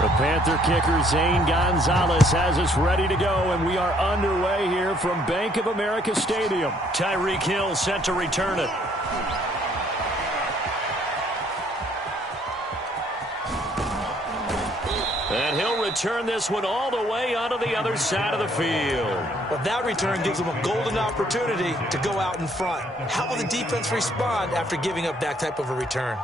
The Panther kicker, Zane Gonzalez, has us ready to go, and we are underway here from Bank of America Stadium. Tyreek Hill set to return it. And he'll return this one all the way onto the other side of the field. Well, that return gives them a golden opportunity to go out in front. How will the defense respond after giving up that type of a return?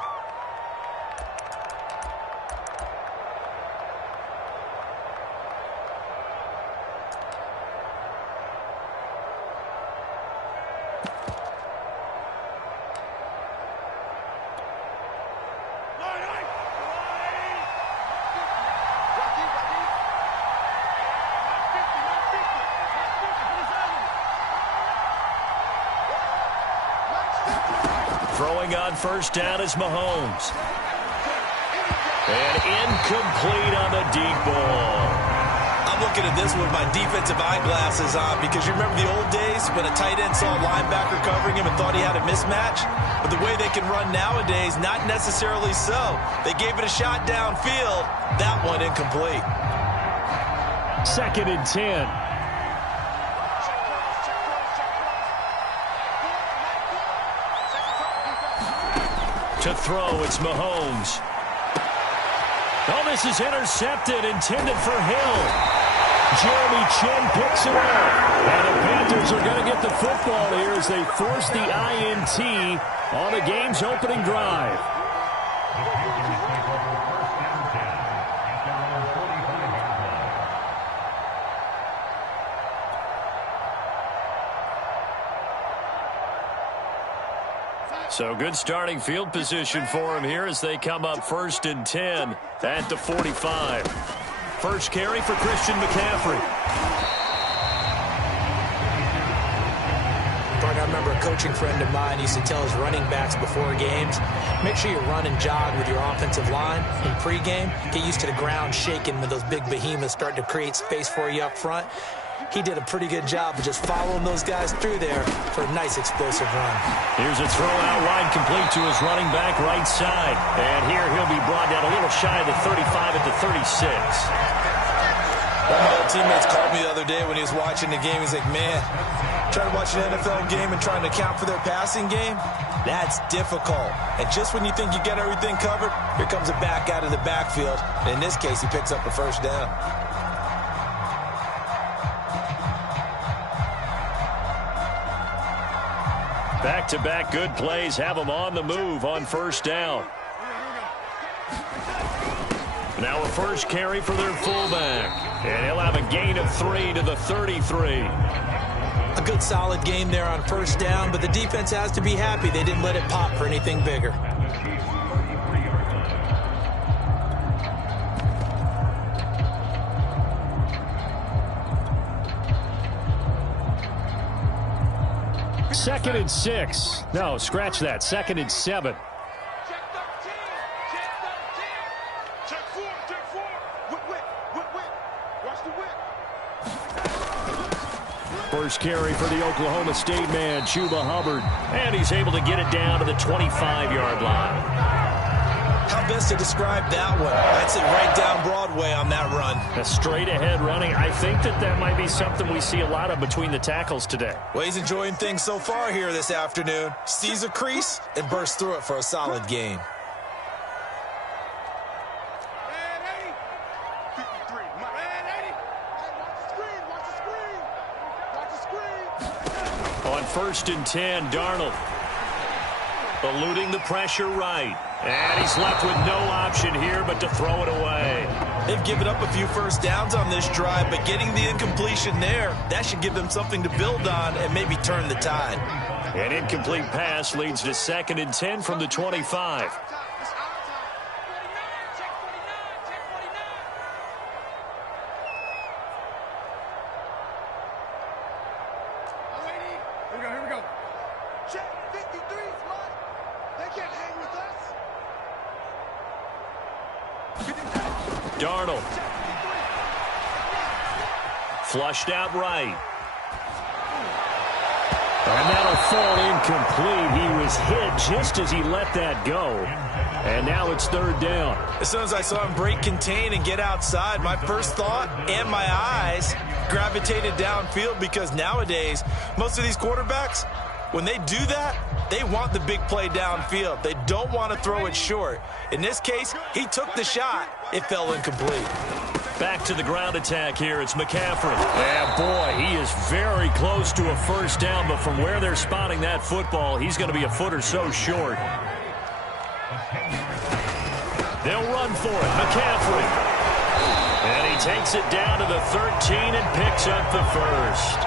Throwing on first down is Mahomes. And incomplete on the deep ball. I'm looking at this with my defensive eyeglasses on because you remember the old days when a tight end saw a linebacker covering him and thought he had a mismatch? But the way they can run nowadays, not necessarily so. They gave it a shot downfield. That one incomplete. 2nd and 10. To throw, it's Mahomes. Oh, this is intercepted, intended for Hill. Jeremy Chin picks it up. And the Panthers are going to get the football here as they force the INT on the game's opening drive. So good starting field position for him here as they come up 1st and 10 at the 45. First carry for Christian McCaffrey. I remember a coaching friend of mine used to tell his running backs before games, make sure you run and jog with your offensive line in pregame. Get used to the ground shaking when those big behemoths start to create space for you up front. He did a pretty good job of just following those guys through there for a nice explosive run. Here's a throw out wide complete to his running back right side. And here he'll be brought down a little shy of the 35 at the 36. One of my old teammates called me the other day when he was watching the game. He's like, man, trying to watch an NFL game and trying to account for their passing game, that's difficult. And just when you think you get everything covered, here comes a back out of the backfield. And in this case, he picks up a first down. Back-to-back good plays have them on the move on first down. Now a first carry for their fullback. And he'll have a gain of 3 to the 33. A good solid game there on first down, but the defense has to be happy they didn't let it pop for anything bigger. Second and 6. No, scratch that. 2nd and 7. First carry for the Oklahoma State man, Chuba Hubbard. And he's able to get it down to the 25-yard line. How best to describe that one? I'd say right down Broadway on that run. A straight-ahead running. I think that might be something we see a lot of between the tackles today. Well, he's enjoying things so far here this afternoon. Sees a crease and bursts through it for a solid gain. On 1st and 10, Darnold. Eluding the pressure right. And he's left with no option here but to throw it away. They've given up a few first downs on this drive, but getting the incompletion there, that should give them something to build on and maybe turn the tide. An incomplete pass leads to 2nd and 10 from the 25. Here we go. Check 53 is mine. They can't hang with us. Darnold. Flushed out right. And that'll fall incomplete. He was hit just as he let that go. And now it's third down. As soon as I saw him break contain and get outside, my first thought and my eyes gravitated downfield, because nowadays, most of these quarterbacks, when they do that, they want the big play downfield. They don't want to throw it short. In this case, he took the shot. It fell incomplete. Back to the ground attack here. It's McCaffrey. Yeah, boy, he is very close to a first down, but from where they're spotting that football, he's going to be a foot or so short. They'll run for it. McCaffrey. And he takes it down to the 13 and picks up the first.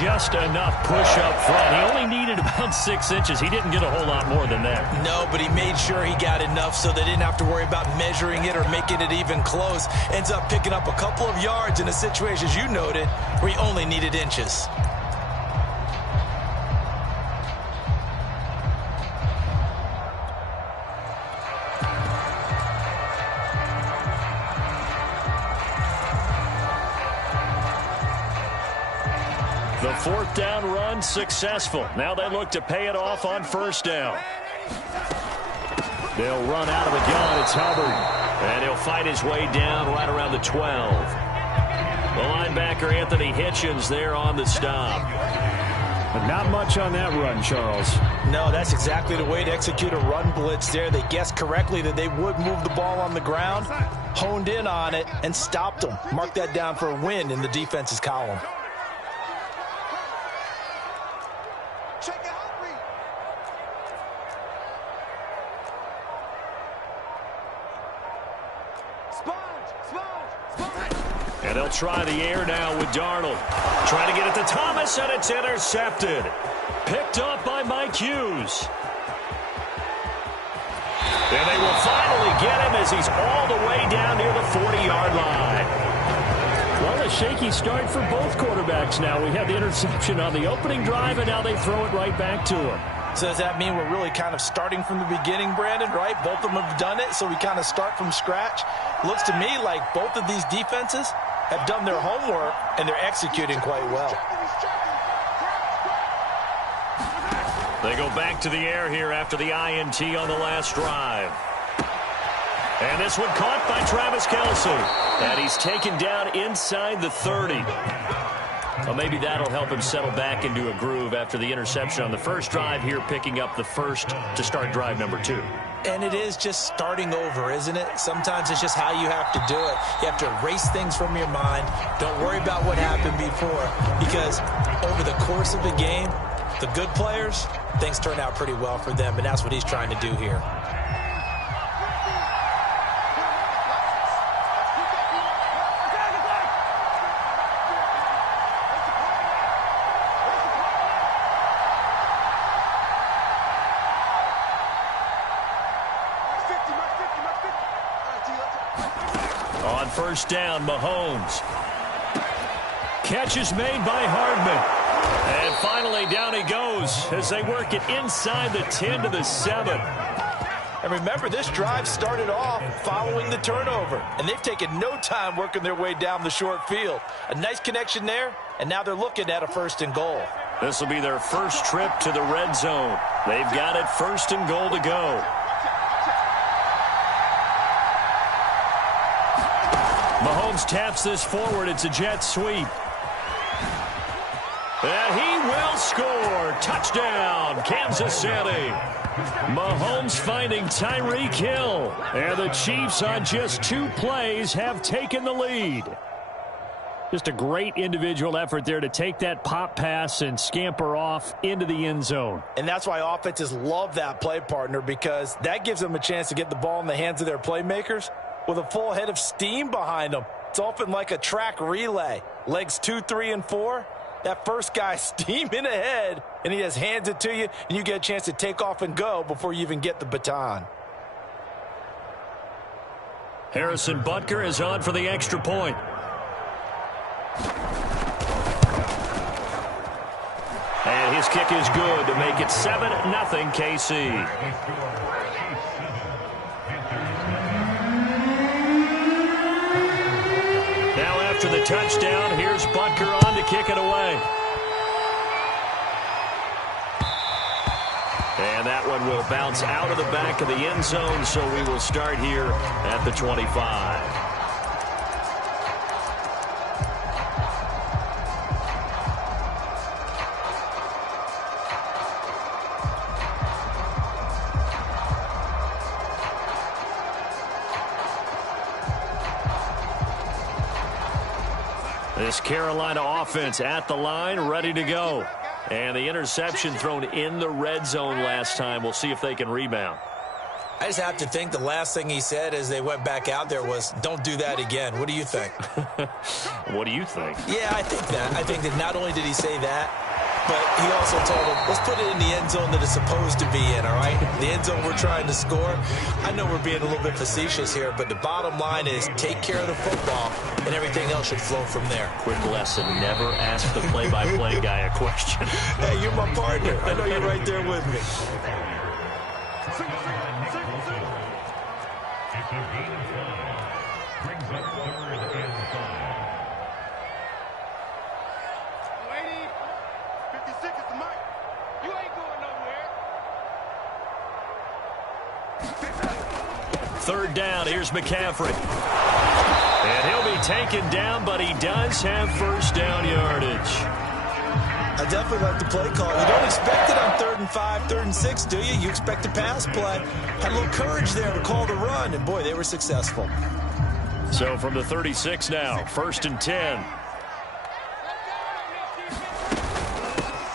Just enough push up front. He only needed about 6 inches. He didn't get a whole lot more than that. No, but he made sure he got enough so they didn't have to worry about measuring it or making it even close. Ends up picking up a couple of yards in a situation, as you noted, where he only needed inches. The fourth down run successful. Now they look to pay it off on first down. They'll run out of the gun. It's Hubbard. And he'll fight his way down right around the 12. The linebacker, Anthony Hitchens, there on the stop. But not much on that run, Charles. No, that's exactly the way to execute a run blitz there. They guessed correctly that they would move the ball on the ground, honed in on it, and stopped them. Mark that down for a win in the defense's column. And they'll try the air now with Darnold. Trying to get it to Thomas, and it's intercepted. Picked up by Mike Hughes. And they will finally get him as he's all the way down near the 40-yard line. Well, a shaky start for both quarterbacks now. We had the interception on the opening drive, and now they throw it right back to him. So does that mean we're really kind of starting from the beginning, Brandon, right? Both of them have done it, so we kind of start from scratch. Looks to me like both of these defenses have done their homework, and they're executing quite well. They go back to the air here after the INT on the last drive. And this one caught by Travis Kelce. And he's taken down inside the 30. Well, maybe that'll help him settle back into a groove after the interception on the first drive here, picking up the first to start drive number 2. And it is just starting over, isn't it? Sometimes it's just how you have to do it. You have to erase things from your mind. Don't worry about what happened before, because over the course of the game, the good players, things turn out pretty well for them, and that's what he's trying to do here. On first down, Mahomes. Catch is made by Hardman. And finally, down he goes as they work it inside the 10 to the 7. And remember, this drive started off following the turnover, and they've taken no time working their way down the short field. A nice connection there, and now they're looking at a 1st and goal. This will be their first trip to the red zone. They've got it 1st and goal to go. Mahomes taps this forward. It's a jet sweep. And he will score. Touchdown, Kansas City. Mahomes finding Tyreek Hill. And the Chiefs on just 2 plays have taken the lead. Just a great individual effort there to take that pop pass and scamper off into the end zone. And that's why offenses love that play, partner, because that gives them a chance to get the ball in the hands of their playmakers with a full head of steam behind them. It's often like a track relay. Legs 2, 3, and 4. That first guy steaming ahead, and he just hands it to you, and you get a chance to take off and go before you even get the baton. Harrison Butker is on for the extra point. And his kick is good to make it 7-0 KC. Now after the touchdown, here's Butker on to kick it away. that one will bounce out of the back of the end zone, so we will start here at the 25. This Carolina offense at the line, ready to go. And the interception thrown in the red zone last time. We'll see if they can rebound. I just have to think the last thing he said as they went back out there was, don't do that again. What do you think? What do you think? Yeah, I think that. I think that not only did he say that, but he also told him, let's put it in the end zone that it's supposed to be in, all right? The end zone we're trying to score. I know we're being a little bit facetious here, but the bottom line is take care of the football, and everything else should flow from there. Quick lesson, never ask the play-by-play guy a question. Hey, you're my partner. I know you're right there with me. Third down, here's McCaffrey. And he'll be taken down, but he does have first down yardage. I definitely like the play call. You don't expect it on 3rd and 5, 3rd and 6, do you? You expect a pass play. Had a little courage there to call the run, and boy, they were successful. So from the 36 now, 1st and 10.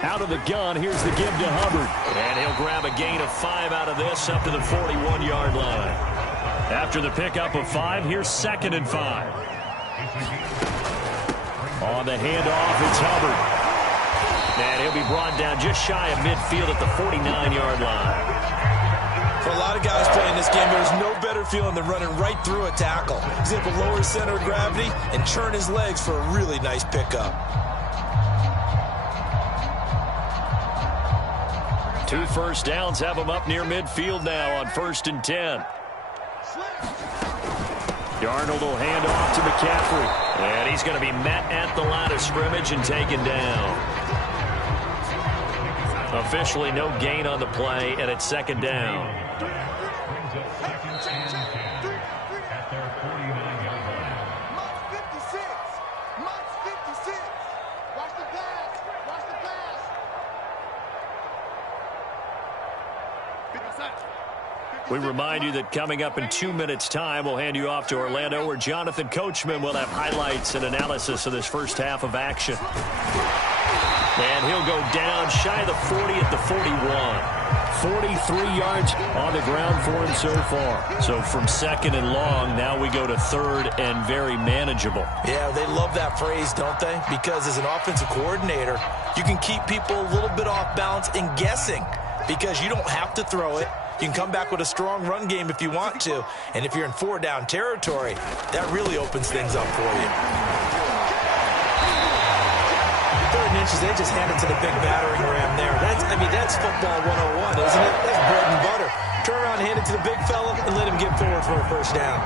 Out of the gun, here's the give to Hubbard. And he'll grab a gain of 5 out of this up to the 41-yard line. After the pickup of 5, here's 2nd and 5. On the handoff, it's Hubbard. And he'll be brought down just shy of midfield at the 49-yard line. For a lot of guys playing this game, there's no better feeling than running right through a tackle. He's able to lower his center of gravity and turn his legs for a really nice pickup. 2 first downs have him up near midfield now on 1st and 10. Darnold will hand off to McCaffrey. And he's going to be met at the line of scrimmage and taken down. Officially no gain on the play, and it's 2nd down. We remind you that coming up in 2 minutes' time, we'll hand you off to Orlando, where Jonathan Coachman will have highlights and analysis of this first half of action. And he'll go down shy of the 40 at the 41. 43 yards on the ground for him so far. So from 2nd and long, now we go to 3rd and very manageable. Yeah, they love that phrase, don't they? Because as an offensive coordinator, you can keep people a little bit off balance and guessing because you don't have to throw it. You can come back with a strong run game if you want to. And if you're in 4-down territory, that really opens things up for you. 3rd and inches, they just hand it to the big battering ram there. That's football 101, isn't it? That's bread and butter. Turn around, hand it to the big fella, and let him get forward for a first down.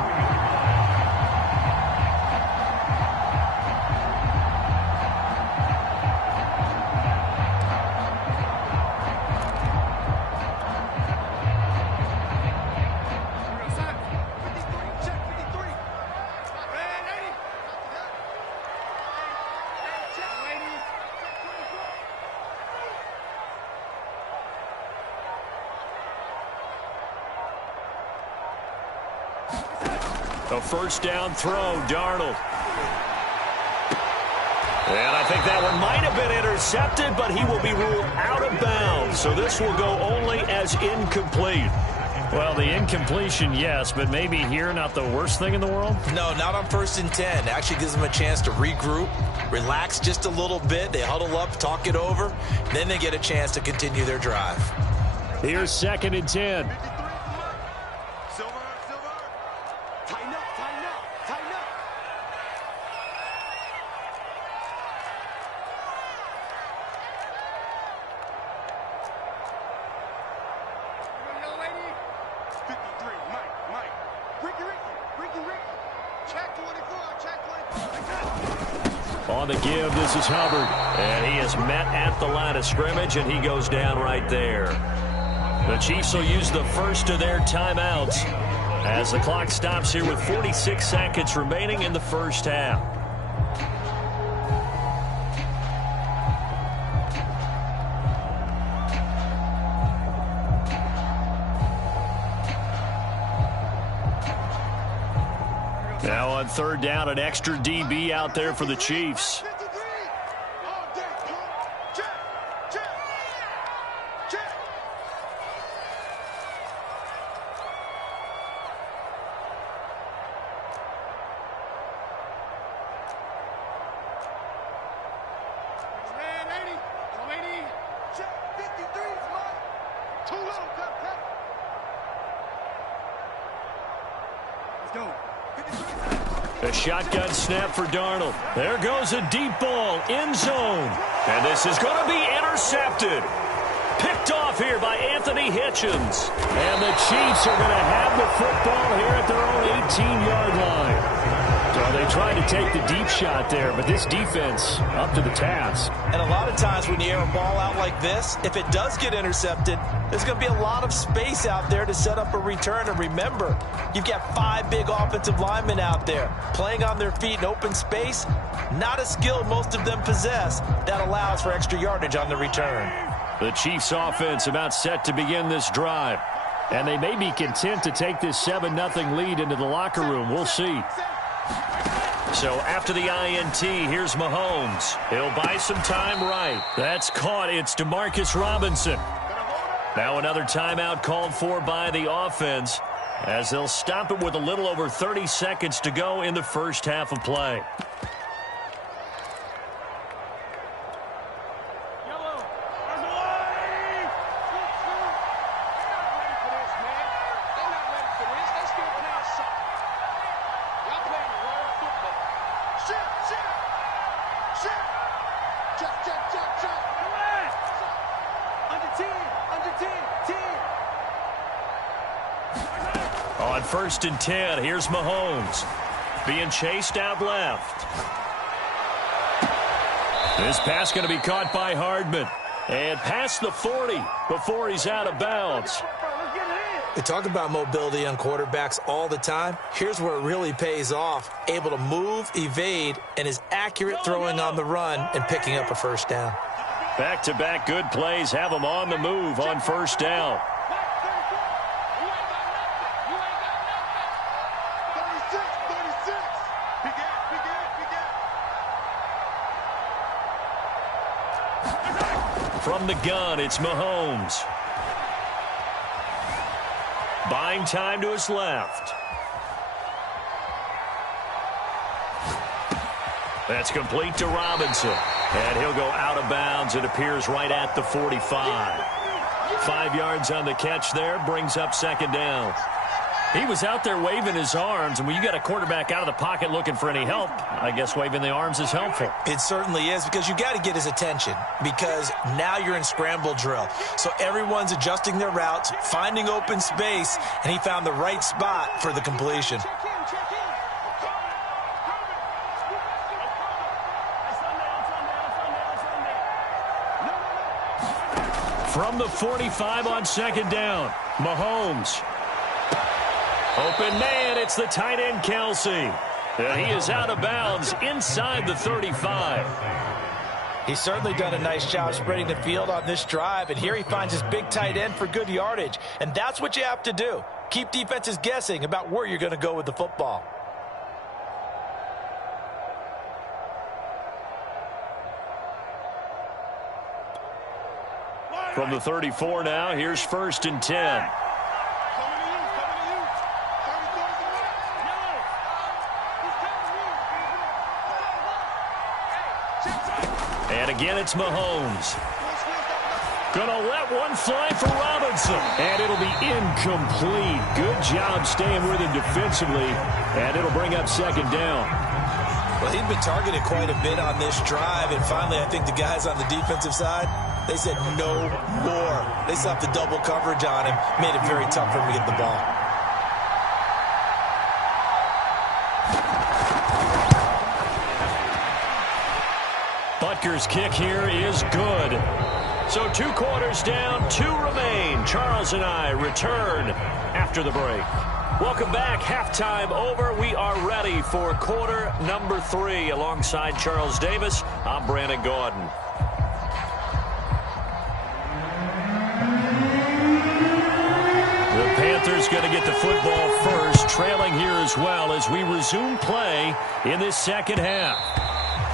A first down throw, Darnold. And I think that one might have been intercepted, but he will be ruled out of bounds. So this will go only as incomplete. Well, the incompletion, yes, but maybe here not the worst thing in the world? No, not on 1st and 10. Actually gives them a chance to regroup, relax just a little bit. They huddle up, talk it over, then they get a chance to continue their drive. Here's 2nd and 10. On the give, this is Hubbard. And he is met at the line of scrimmage, and he goes down right there. The Chiefs will use the first of their timeouts as the clock stops here with 46 seconds remaining in the first half. Now on third down, an extra DB out there for the Chiefs. A shotgun snap for Darnold. There goes a deep ball, end zone. And this is going to be intercepted. Picked off here by Anthony Hitchens. And the Chiefs are going to have the football here at their own 18-yard line. So they tried to take the deep shot there, but this defense up to the task. And a lot of times when you air a ball out like this, if it does get intercepted, there's going to be a lot of space out there to set up a return. And remember, you've got 5 big offensive linemen out there playing on their feet in open space. Not a skill most of them possess that allows for extra yardage on the return. The Chiefs offense about set to begin this drive. And they may be content to take this 7-0 lead into the locker room. We'll see. So after the INT, here's Mahomes. He'll buy some time right. That's caught. It's Demarcus Robinson. Now another timeout called for by the offense as they'll stop it with a little over 30 seconds to go in the first half of play. On 1st and 10, here's Mahomes. Being chased out left. This pass going to be caught by Hardman. And past the 40 before he's out of bounds. They talk about mobility on quarterbacks all the time. Here's where it really pays off. Able to move, evade, and is accurate throwing on the run and picking up a first down. Back-to-back good plays have them on the move on first down. From the gun, it's Mahomes. Buying time to his left. That's complete to Robinson. And he'll go out of bounds. It appears right at the 45. 5 yards on the catch there. Brings up second down. He was out there waving his arms, and when you got a quarterback out of the pocket looking for any help, I guess waving the arms is helpful. It certainly is, because you got to get his attention, because now you're in scramble drill. So everyone's adjusting their routes, finding open space, and he found the right spot for the completion. From the 45 on second down, Mahomes. Open man, it's the tight end, Kelsey. And he is out of bounds inside the 35. He's certainly done a nice job spreading the field on this drive, and here he finds his big tight end for good yardage. And that's what you have to do. Keep defenses guessing about where you're going to go with the football. From the 34 now, here's 1st and 10. And again, it's Mahomes. Gonna let one fly for Robinson. And it'll be incomplete. Good job staying with him defensively. And it'll bring up second down. Well, he'd been targeted quite a bit on this drive. And finally, I think the guys on the defensive side, they said no more. They slapped the double coverage on him. Made it very tough for him to get the ball. Butker's kick here is good. So 2 quarters down, 2 remain. game. Charles and I return after the break. Welcome back. Halftime over. We are ready for quarter number 3. Alongside Charles Davis, I'm Brandon Gaudin. The Panthers going to get the football first, trailing here as well as we resume play in this second half.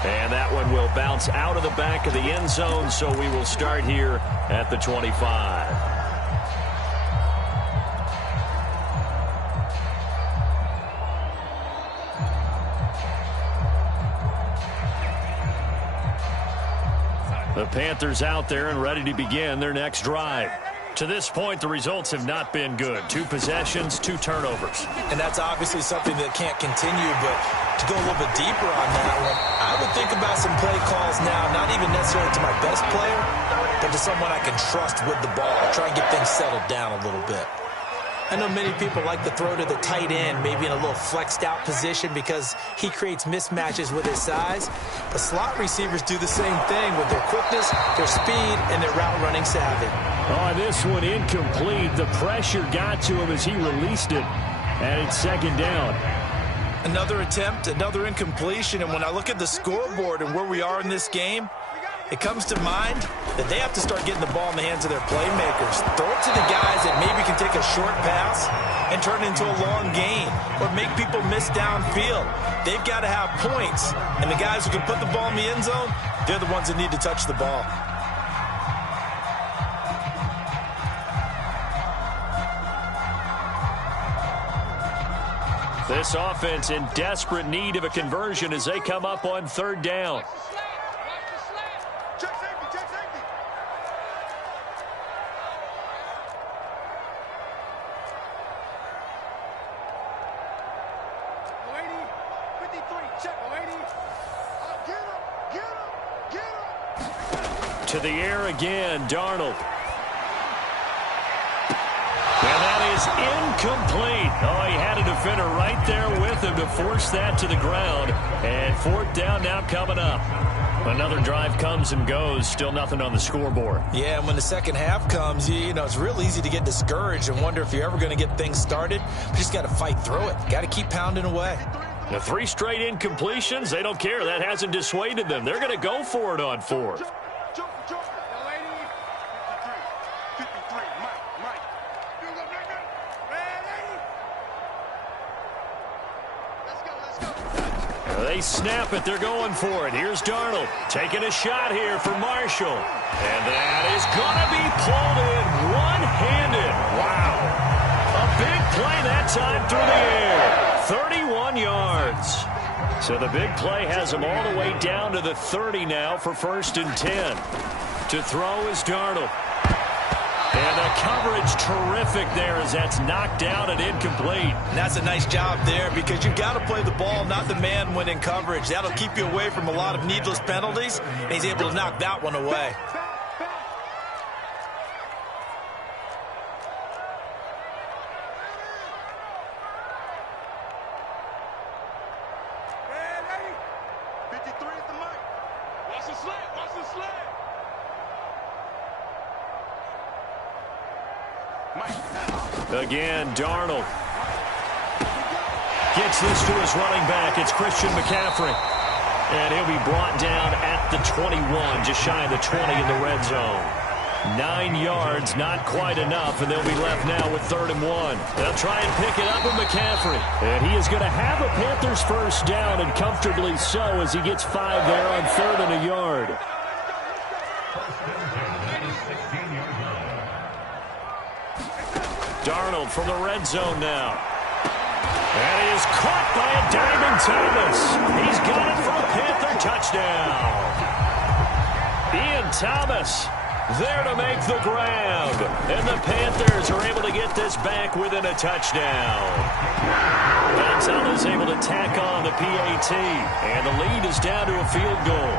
And that one will bounce out of the back of the end zone, so we will start here at the 25. The Panthers out there and ready to begin their next drive. To this point, the results have not been good. 2 possessions, 2 turnovers. And that's obviously something that can't continue, but to go a little bit deeper on that one, I would think about some play calls now, not even necessarily to my best player, but to someone I can trust with the ball. Try and get things settled down a little bit. I know many people like to throw to the tight end, maybe in a little flexed out position because he creates mismatches with his size. But slot receivers do the same thing with their quickness, their speed, and their route running savvy. Oh, this one incomplete. The pressure got to him as he released it. And it's second down. Another attempt, another incompletion. And when I look at the scoreboard and where we are in this game, it comes to mind that they have to start getting the ball in the hands of their playmakers. Throw it to the guys that maybe can take a short pass and turn it into a long gain or make people miss downfield. They've got to have points. And the guys who can put the ball in the end zone, they're the ones that need to touch the ball. This offense in desperate need of a conversion as they come up on third down. To the air again, Darnold. And that is incomplete. Oh, he had a defender right there with him to force that to the ground. And fourth down now coming up. Another drive comes and goes. Still nothing on the scoreboard. Yeah, and when the second half comes, you know, it's real easy to get discouraged and wonder if you're ever going to get things started. You just got to fight through it. Got to keep pounding away. The 3 straight incompletions, they don't care. That hasn't dissuaded them. They're going to go for it on fourth. They snap it. They're going for it. Here's Darnold taking a shot here for Marshall. And that is going to be pulled in one-handed. Wow. A big play that time through the air. 31 yards. So the big play has him all the way down to the 30 now for 1st and 10. To throw is Darnold. And the coverage terrific there as that's knocked down and incomplete. And that's a nice job there because you've got to play the ball, not the man when in coverage. That'll keep you away from a lot of needless penalties, and he's able to knock that one away. Again, Darnold gets this to his running back. It's Christian McCaffrey. And he'll be brought down at the 21, just shy of the 20 in the red zone. 9 yards, not quite enough, and they'll be left now with 3rd and 1. They'll try and pick it up with McCaffrey. And he is going to have a Panthers first down, and comfortably so as he gets 5 there on 3rd and a yard. Darnold from the red zone now. And he is caught by a diving Thomas. He's got it for a Panther touchdown. Ian Thomas there to make the grab. And the Panthers are able to get this back within a touchdown. Gonzalez able to tack on the PAT. And the lead is down to a field goal.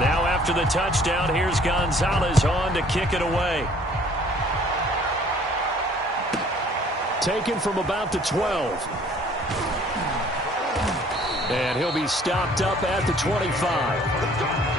Now after the touchdown, here's Gonzalez on to kick it away. Taken from about the 12. And he'll be stopped up at the 25.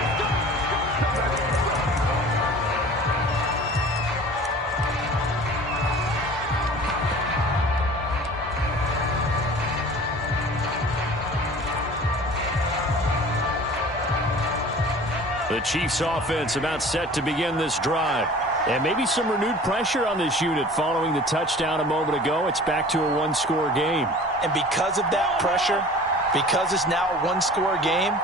The Chiefs offense about set to begin this drive. And maybe some renewed pressure on this unit following the touchdown a moment ago. It's back to a one-score game. And because of that pressure, because it's now a one-score game,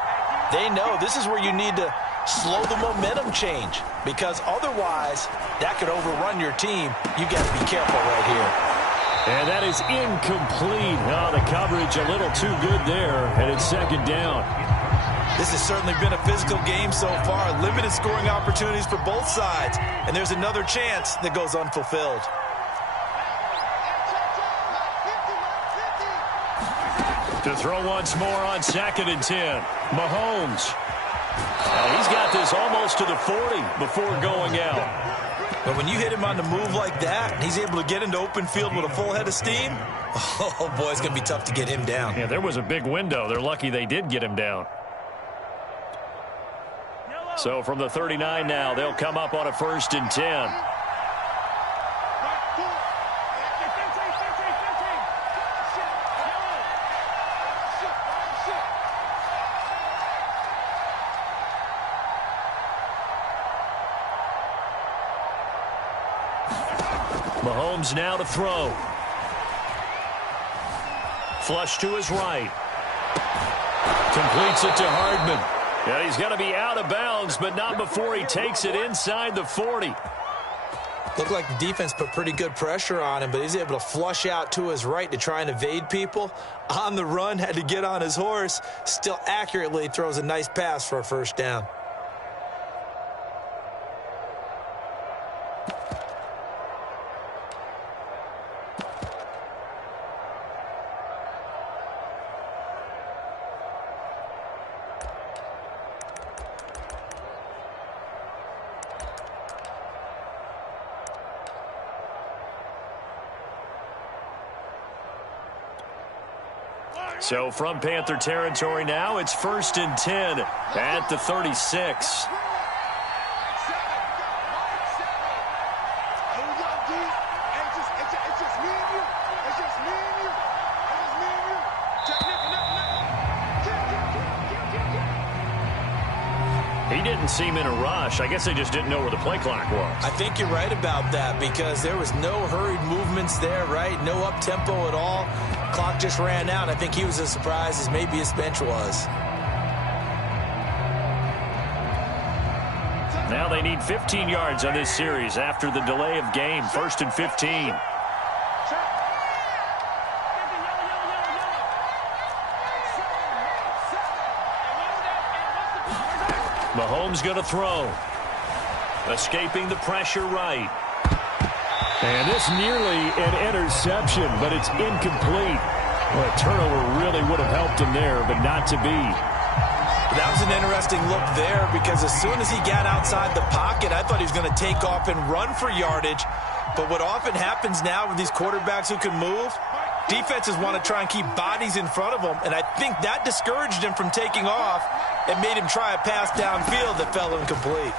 they know this is where you need to slow the momentum change. Because otherwise, that could overrun your team. You got to be careful right here. And that is incomplete. Oh, the coverage a little too good there. And it's second down. This has certainly been a physical game so far. Limited scoring opportunities for both sides. And there's another chance that goes unfulfilled. To throw once more on 2nd and 10. Mahomes. He's got this almost to the 40 before going out. But when you hit him on the move like that, and he's able to get into open field with a full head of steam, oh, boy, it's going to be tough to get him down. Yeah, there was a big window. They're lucky they did get him down. So from the 39 now, they'll come up on a 1st and 10. Mahomes now to throw. Flush to his right. Completes it to Hardman. Yeah, he's going to be out of bounds, but not before he takes it inside the 40. Looked like the defense put pretty good pressure on him, but he's able to flush out to his right to try and evade people. On the run, had to get on his horse. Still accurately throws a nice pass for a first down. So from Panther territory now, it's 1st and 10 at the 36. He didn't seem in a rush. I guess they just didn't know where the play clock was. I think you're right about that because there was no hurried movements there, right? No up-tempo at all. Clock just ran out. I think he was as surprised as maybe his bench was. Now they need 15 yards on this series after the delay of game. 1st and 15. Mahomes going to throw. Escaping the pressure right. And this nearly an interception, but it's incomplete. Well, a turnover really would have helped him there, but not to be. That was an interesting look there because as soon as he got outside the pocket, I thought he was going to take off and run for yardage. But what often happens now with these quarterbacks who can move, defenses want to try and keep bodies in front of them, and I think that discouraged him from taking off and made him try a pass downfield that fell incomplete.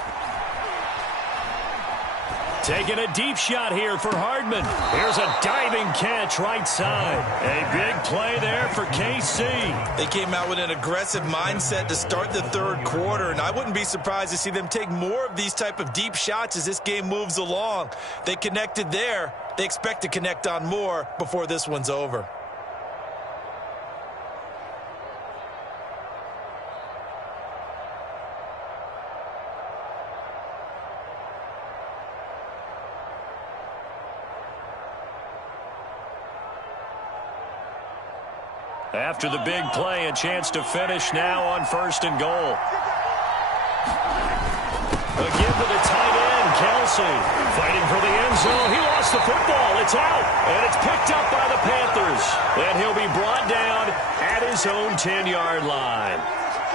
Taking a deep shot here for Hardman. Here's a diving catch right side. A big play there for KC. They came out with an aggressive mindset to start the third quarter, and I wouldn't be surprised to see them take more of these type of deep shots as this game moves along. They connected there. They expect to connect on more before this one's over. After the big play, a chance to finish now on 1st and goal. A give to the tight end, Kelsey. Fighting for the end zone. He lost the football. It's out. And it's picked up by the Panthers. And he'll be brought down at his own 10-yard line.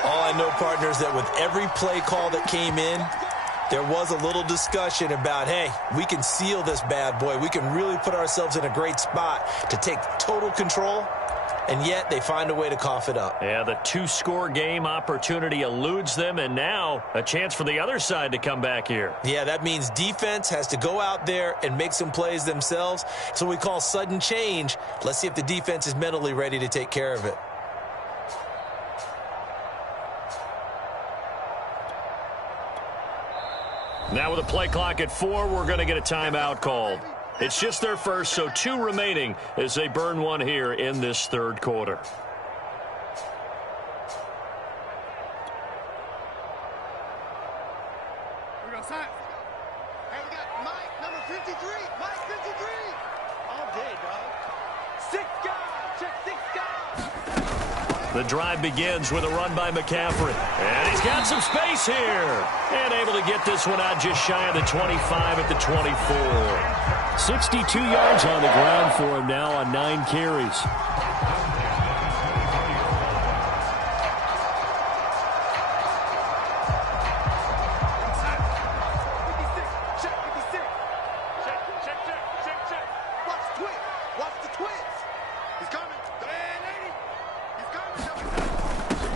All I know, partners, that with every play call that came in, there was a little discussion about, hey, we can seal this bad boy. We can really put ourselves in a great spot to take total control. and yet they find a way to cough it up. Yeah, the two-score game opportunity eludes them, and now a chance for the other side to come back here. Yeah, that means defense has to go out there and make some plays themselves. So we call sudden change. Let's see if the defense is mentally ready to take care of it. Now with a play clock at 4, we're going to get a timeout called. It's just their first, so 2 remaining as they burn one here in this third quarter. We go, Science. Hey, we got Mike, number 53. Mike, 53. All day, dog. 6 guys. Check 6 guys. The drive begins with a run by McCaffrey. And he's got some space here. And able to get this one out just shy of the 25 at the 24. 62 yards on the ground for him now on 9 carries.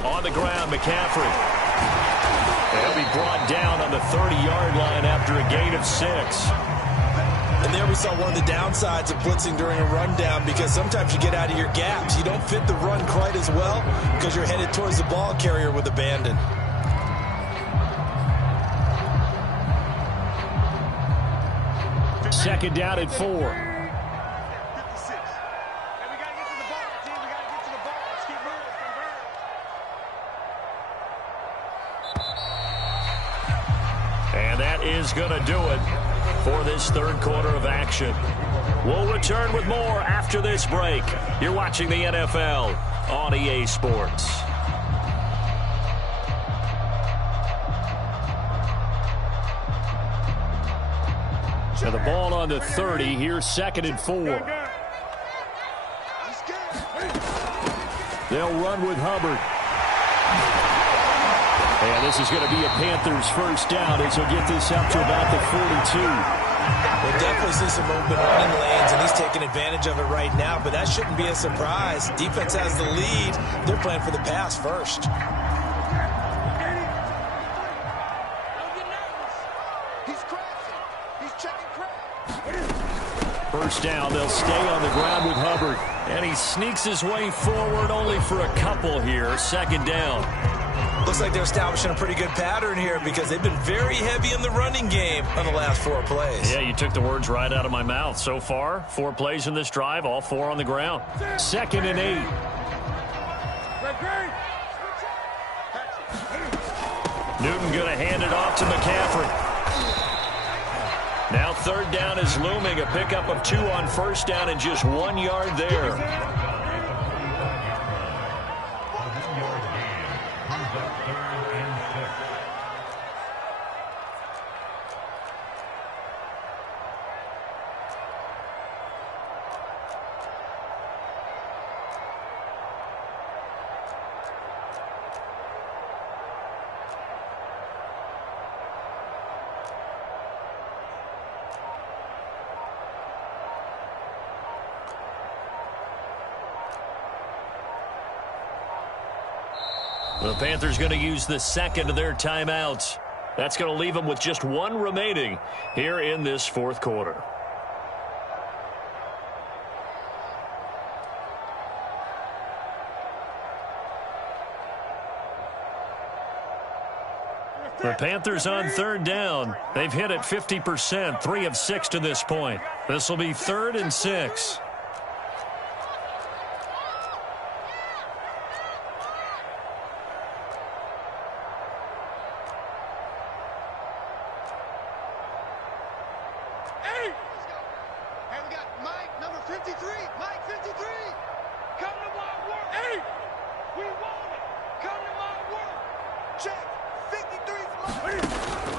On the ground, McCaffrey. He'll be brought down on the 30-yard line after a gain of 6. And there we saw one of the downsides of blitzing during a rundown, because sometimes you get out of your gaps. You don't fit the run quite as well because you're headed towards the ball carrier with abandon. Second down at 4. And that is going to do it for this third quarter of action. We'll return with more after this break. You're watching the NFL on EA Sports. And the ball on the 30. Here's second and 4. They'll run with Hubbard. And this is going to be a Panthers first down as he'll get this up to about the 42. We'll definitely see some open running lanes, and he's taking advantage of it right now, but that shouldn't be a surprise. Defense has the lead. They're playing for the pass first. He's crashing. He's checking crash. First down, they'll stay on the ground with Hubbard. And he sneaks his way forward only for a couple here. Second down. Looks like they're establishing a pretty good pattern here because they've been very heavy in the running game on the last 4 plays. Yeah, you took the words right out of my mouth. So far, 4 plays in this drive, all 4 on the ground. Second and 8. Newton going to hand it off to McCaffrey. Now third down is looming. A pickup of 2 on first down and just 1 yard there. The Panthers going to use the second of their timeouts. That's going to leave them with just 1 remaining here in this fourth quarter. The Panthers on third down. They've hit it 50%, 3 of 6 to this point. This will be 3rd and 6.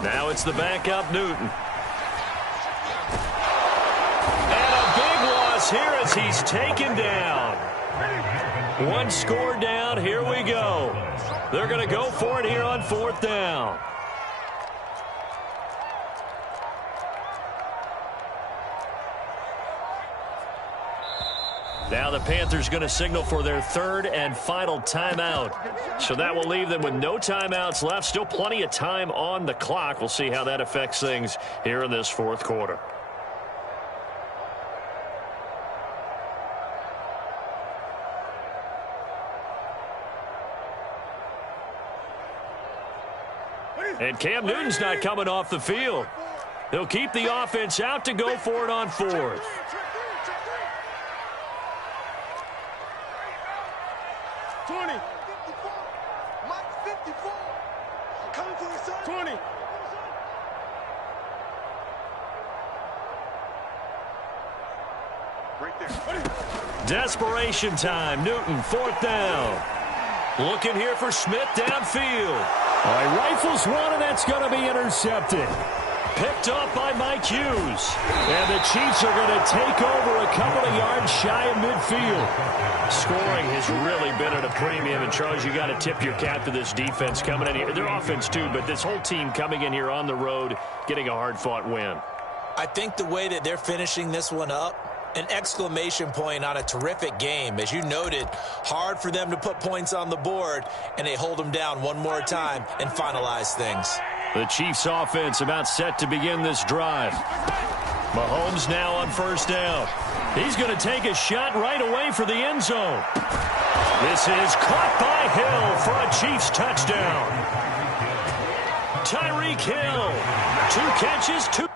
Now it's the backup, Newton. And a big loss here as he's taken down. 1 score down. Here we go. They're going to go for it here on 4th down. Now the Panthers going to signal for their third and final timeout. So that will leave them with no timeouts left. Still plenty of time on the clock. We'll see how that affects things here in this fourth quarter. And Cam Newton's not coming off the field. They'll keep the offense out to go for it on fourth. Desperation time. Newton, fourth down. Looking here for Smith downfield. All right, rifles one, and that's going to be intercepted. Picked up by Mike Hughes. And the Chiefs are going to take over a couple of yards shy of midfield. Scoring has really been at a premium. And, Charles, you got to tip your cap to this defense coming in here. Their offense, too, but this whole team coming in here on the road, getting a hard-fought win. I think the way that they're finishing this one up, an exclamation point on a terrific game. As you noted, hard for them to put points on the board, and they hold them down one more time and finalize things. The Chiefs offense about set to begin this drive. Mahomes now on first down. He's going to take a shot right away for the end zone. This is caught by Hill for a Chiefs touchdown. Tyreek Hill, 2 catches, 2